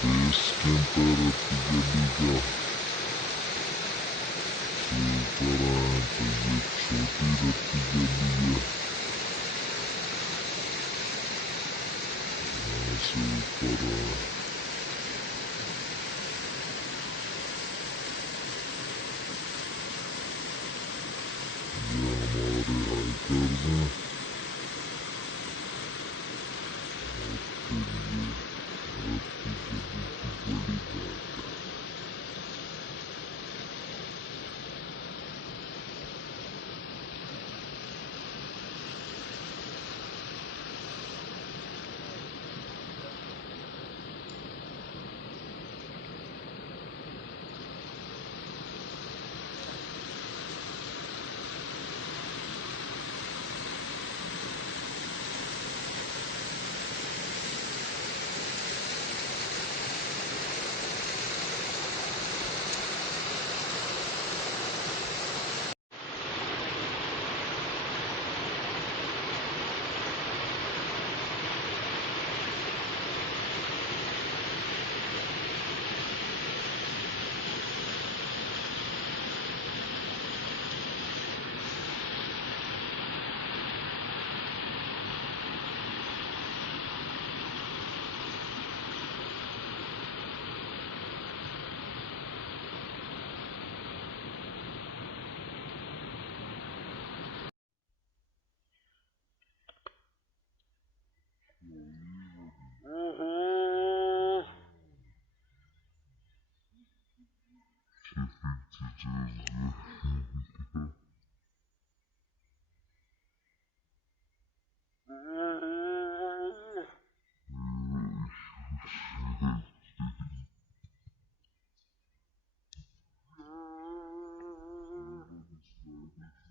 Base camp era tiga liga, ऊपर आए तो ये छोटी रहती गली है, यहाँ से ऊपर आए ये हमारे हाइकर्स हैं, और फिर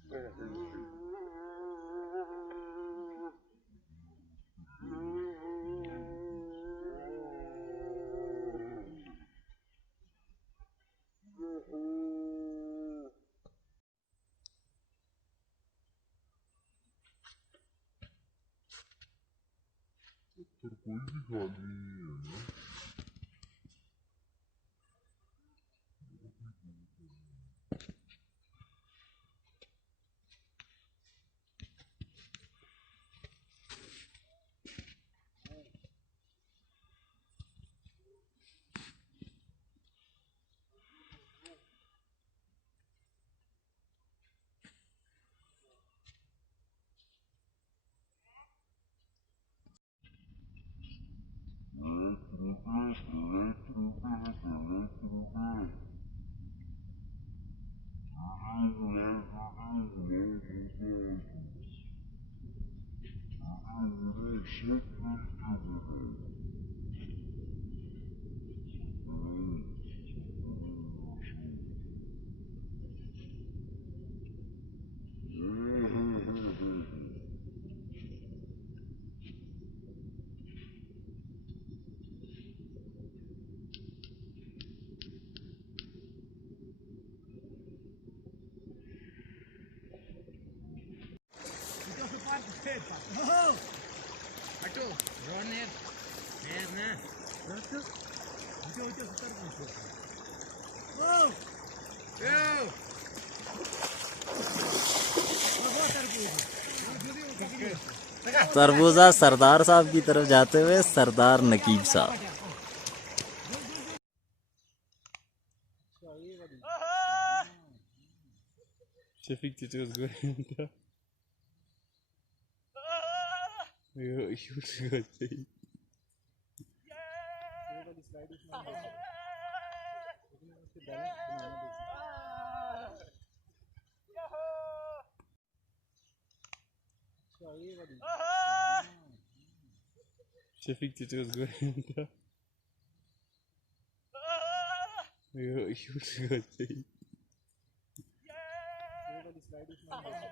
ये रत्ती गली की बड़ी बात है। पर कोई भी खाली नहीं है ना। तरबूजा सरदार साहब की तरफ जाते हुए सरदार नकीब साहब। Şefik tutuyoruz goyunda. Huge goy. Şefik tutuyoruz goyunda. Huge goal saying. slide is not there.